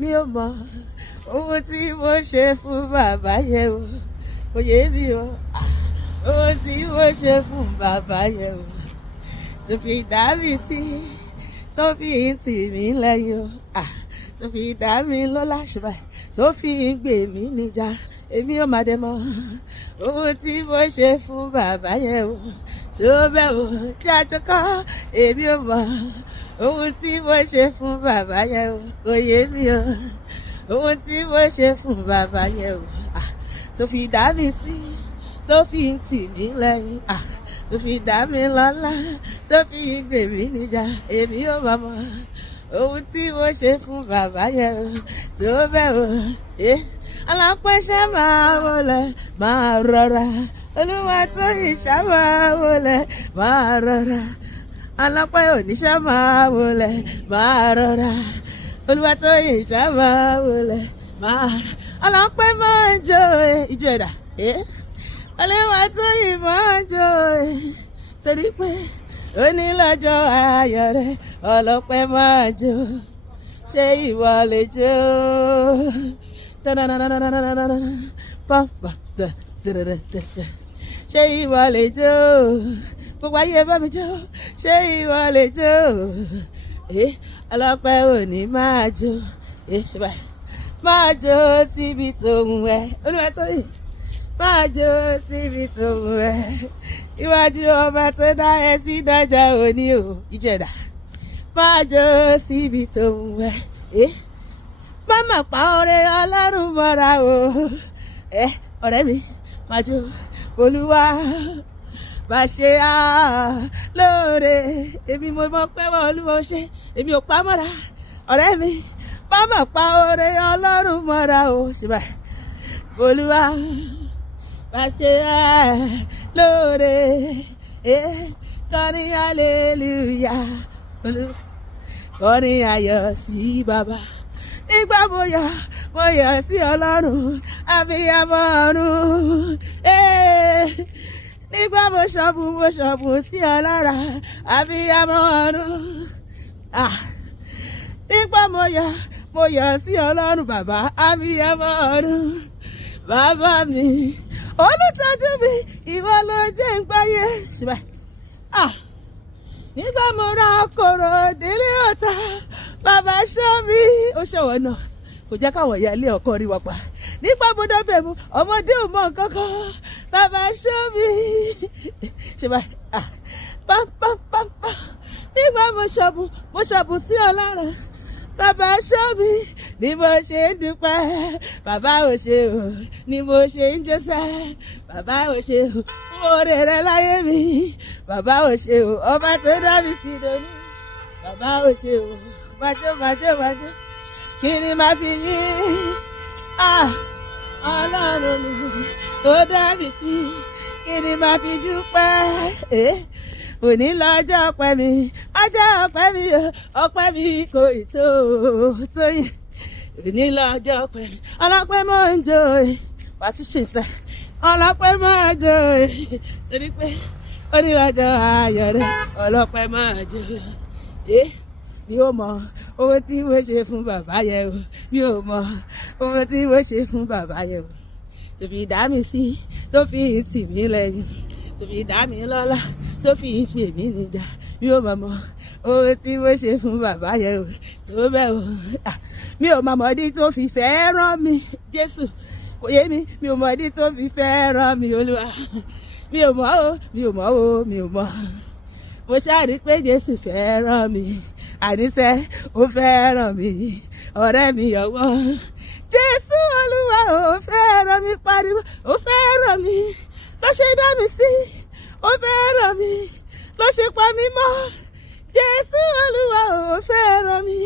mi ò mọ ohun tí mo ṣe fún bàbá yẹn o kò yé mi o ohun tí mo ṣe fún bàbá yẹn o tó fi dá mi sí tó fi ń tì mí lẹ́yìn o tó fi dá mi lọ́lá ṣùgbọ́n tó fi ń gbè mí níjà èmi ò má dé mọ́ ohun tí mo ṣe fún bàbá yẹn o tó bẹ́ẹ̀ o jájọ kọ́ èmi ò mọ̀ ohun tí mo ṣe fún bàbá yẹn o kò yé mi o ohun tí mo ṣe fún bàbá yẹn o tó fi dá mi sí tó fi ń tì mí lẹ́yìn tó fi dá mi lọ́lá tó fi ń gbè mí níjà èmi ò má mọ̀ ohun tí mo ṣe fún bàbá yẹn o tó bẹ́ẹ̀ o alápẹ̀ṣẹ̀ máa wọlé máa rọra Olúwatóyìn ṣá máa wọlé máa rọra alápẹ̀ oníṣẹ́ máa wọlé máa rọra Olúwatóyìn ṣá máa wọlé máa rọra alápẹ̀ máa ń jó ijó ẹ̀dá Olúwatóyìn máa ń jó torí pé ó ní lọ́jọ́ ayọ̀ rẹ̀ ọlọ́pẹ́ máa jó ṣé ìwọ lè jó ṣé ìwọ lè jó gbogbo ayé bá mi jó ṣé ìwọ lè jó ọlọ́pẹ́ òní máa jó ṣe báyìí máa jó síbi tó ń wẹ̀ Olúwatóyìn máa jó síbi tó ń wẹ̀ iwájú ọba tó dá ẹ sí dájà òní o ìjẹ̀dá máa jó síbi tó ń wẹ̀ má pa ọ̀rẹ́ Ọlọ́run mọ́ra o ọ̀rẹ́ mi máa jó Olúwa máa ṣe lóore èmi mo mọ̀ pé wọ́n Olúwa ṣe èmi ò pa mọ́ra ọ̀rẹ́ mi má pa ọ̀rẹ́ Ọlọ́run mọ́ra o ṣe báyìí Olúwa máa ṣe lóore kọrin hallelujah kọrin ayọ̀ sí bàbá nígbà mo yọ̀ sí Ọlọ́run abiyamọ ọ̀run nígbà mo ṣọ̀bùn sí ọlára abiyamọ ọ̀run nígbà mo yọ̀ sí Ọlọ́run bàbá abiyamọ ọ̀run bàbá mi olùtọ́jú mi ìwọ ló jẹ́ ń gbáyé ṣùgbọ́n nígbà mo ra kòrò délé ọ̀tá bàbá ṣọ́ mi ó ṣọ̀wọ́ náà kò jẹ́ káwọn ìyá ilé ọkọ rí wa pa nígbà mo dọ́bẹ̀ mu ọmọdé ò mọ nǹkan kan bàbá ṣọ́ mi ṣùgbọ́n pàmpàmpàmpà nígbà mo ṣọ̀bù sí Ọlọ́run bàbá ṣọ́ mi ni mo ṣe ń dúpẹ́ bàbá ò ṣe o ni mo ṣe ń jọ́sẹ̀ bàbá ò ṣe o oore rẹ láyé mi bàbá ò ṣe o ọba tó dá mi sí dòní bàbá ò ṣe o májó kí ni màá fi yín Ọlọ́run mi tó dá mi sí kí ni màá fi dúpẹ́ òní lọ́jọ́ ọpẹ́ mi ọjọ́ ọpẹ́ mi ọpẹ́ mi kò tó yìí òní lọ́jọ́ ọpẹ́ mi ọlọ́pẹ́ mọ́ ń jó wàá tún ṣe ìsẹ́ ọlọ́pẹ́ máa jó torí pé ó ní lọ́jọ́ ayọ̀ rẹ̀ ọlọ́pẹ́ máa jó mi ò mọ owó tí mo ṣe fún bàbá yẹn o mi ò mọ owó tí mo ṣe fún bàbá yẹn o tó fi dá mi sí tó fi tì mí lẹ́yìn tó fi dá mi lọ́lá tó fi ń pè mí níjà mi ò mọ owó tí mo ṣe fún bàbá yẹn o tó bẹ́ẹ̀ o mi ò mọ ọmọdé tó fi fẹ́ràn mi Jésù kò yé mi ò mọ ìdí tó fi fẹ́ràn mi Olúwa mi ò mọ̀ mo ṣáàrí pé Jésù fẹ́ràn mi àníṣe ó fẹ́ràn mi ọ̀rẹ́ mi ọ̀wọ́n Jésù Olúwa ó fẹ́ràn mi pariwo ó fẹ́ràn mi ló ṣe dá mi sí ó fẹ́ràn mi ló ṣe pa mí mọ́ Jésù Olúwa ó fẹ́ràn mi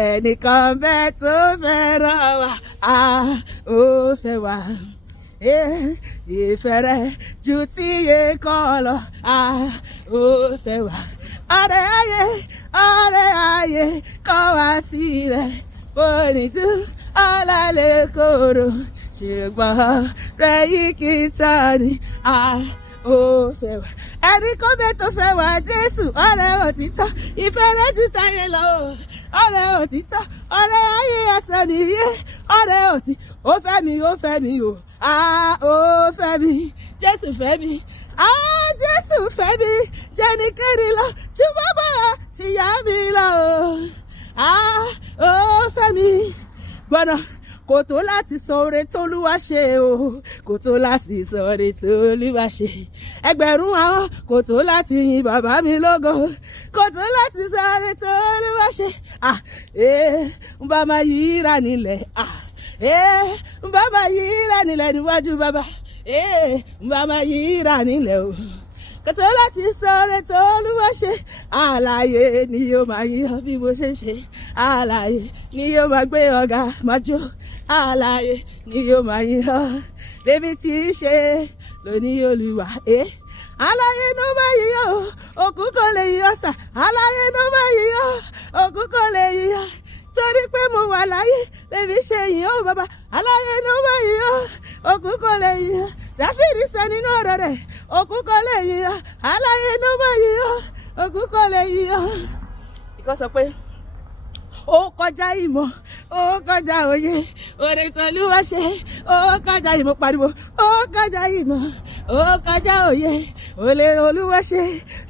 ẹnìkan bẹ́ẹ̀ tó fẹ́ràn wa ó fẹ́ wa ìfẹ́ rẹ̀ ju tíye kan lọ ó fẹ́ wa ọ̀rẹ́ ayé kọ̀ wá sílẹ̀ kò ní dùn ọ̀làlẹ̀ kòrò ṣùgbọ́n rẹ̀ yìí kì í tán ni ó fẹ́ wa ẹni kan bẹ́ẹ̀ tó fẹ́ wa Jésù ọ̀rẹ́ òtítọ́ ìfẹ́ rẹ̀ ju táyé lọ ọ̀rẹ́ òtítọ́ ọ̀rẹ́ ayé sẹ́ni yé ọ̀rẹ́ òtí ó fẹ́ mi ó fẹ́ mi Jésù fẹ́ mi Jésù fẹ́ mi jẹ́nikẹ́ni lọ tí bàbá ti yá mi lọ ó fẹ́ mi gbọ́nà kò tó láti sọ oore t'Olúwa ṣe o kò tó láti sọ oore t'Olúwa ṣe ẹgbẹ̀rún àwọn kò tó láti yin bàbá mi lógo kò tó láti sọ oore t'Olúwa ṣe ń bá máa yíra nílẹ̀ ń bá máa yíra nílẹ̀ níwájú bàbá ń bá máa yíra nílẹ̀ o kò tó láti sọ oore t'Olúwa ṣe alààyè ni yóò máa yìn bí mo ṣe ń ṣe alààyè ni yóò máa gbé ọ̀gá máa jó alààyè ni yóò máa yìn ọ́ débi tí í ṣe lónìí Olúwa alààyè ló máa yìn ọ́ òkú kò lè yìn ọ́ sà alààyè ló máa yìn ọ́ òkú kò lè yìn ọ́ torí pé mo wà láyé lèmi ṣe yìn ọ́ bàbá alààyè ló máa yìn ọ́ òkú kò lè yìn ọ́ Dáfídì sọ nínú ọ̀rọ̀ rẹ̀ òkú kò lè yìn ọ́ alààyè ló máa yìn ọ́ òkú kò lè yìn ọ́. ìkọ́ sọ pé ó kọjá ìmọ̀ ó kọjá òye oore t'Olúwa ṣe ó kọjá ìmọ̀ pariwo ó kọjá ìmọ̀ ó kọjá òye oore Olúwa ṣe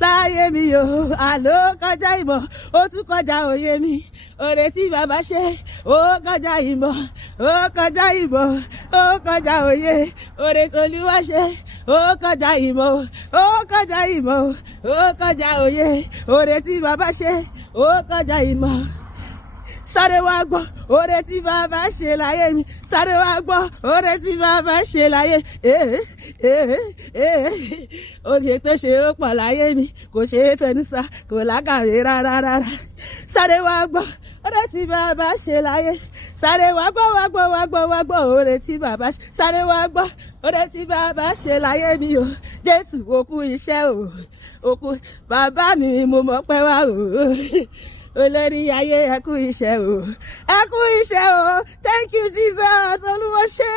láyé mi o àló kọjá ìmọ̀ ó tún kọjá òye mi oore tí bàbá ṣe ó kọjá ìmọ̀ ó kọjá ìmọ̀ ó kọjá òye oore t'Olúwa ṣe ó kọjá ìmọ̀ ó kọjá ìmọ̀ ó kọjá òye oore tí bàbá ṣe ó kọjá ìmọ̀. Sáré wá gbọ́ oore tí bàbá ṣe láyé mi sáré wá gbọ́ oore tí bàbá ṣe láyé oore tó ṣe ó pọ̀ láyé mi kò ṣe é fẹnu sọ kò lákàwé rárá sáré wá gbọ́ oore tí bàbá ṣe láyé sáré wá gbọ́ oore tí bàbá ṣe sáré wá gbọ́ oore tí bàbá ṣe láyé mi o Jésù òkú iṣẹ́ o òkú bàbá mi mo mọ̀ pé wá o olórí ayé ẹ kú iṣẹ́ o thank you Jesus Olúwa ṣe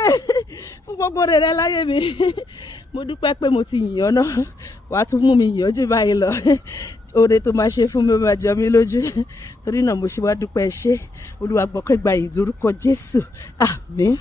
fún gbogbo rere láyé mi mo dúpẹ́ pé mo ti yìn ọ́ náà wàá tún mú mi yìn ọ́ jù báyìí lọ oore tó máa ṣe fún mi ó máa jọ mí lójú torí náà mo ṣe wá dúpẹ́ ṣe Olúwa gbọ́pẹ́ gba ìyìn lórúkọ Jésù àmín.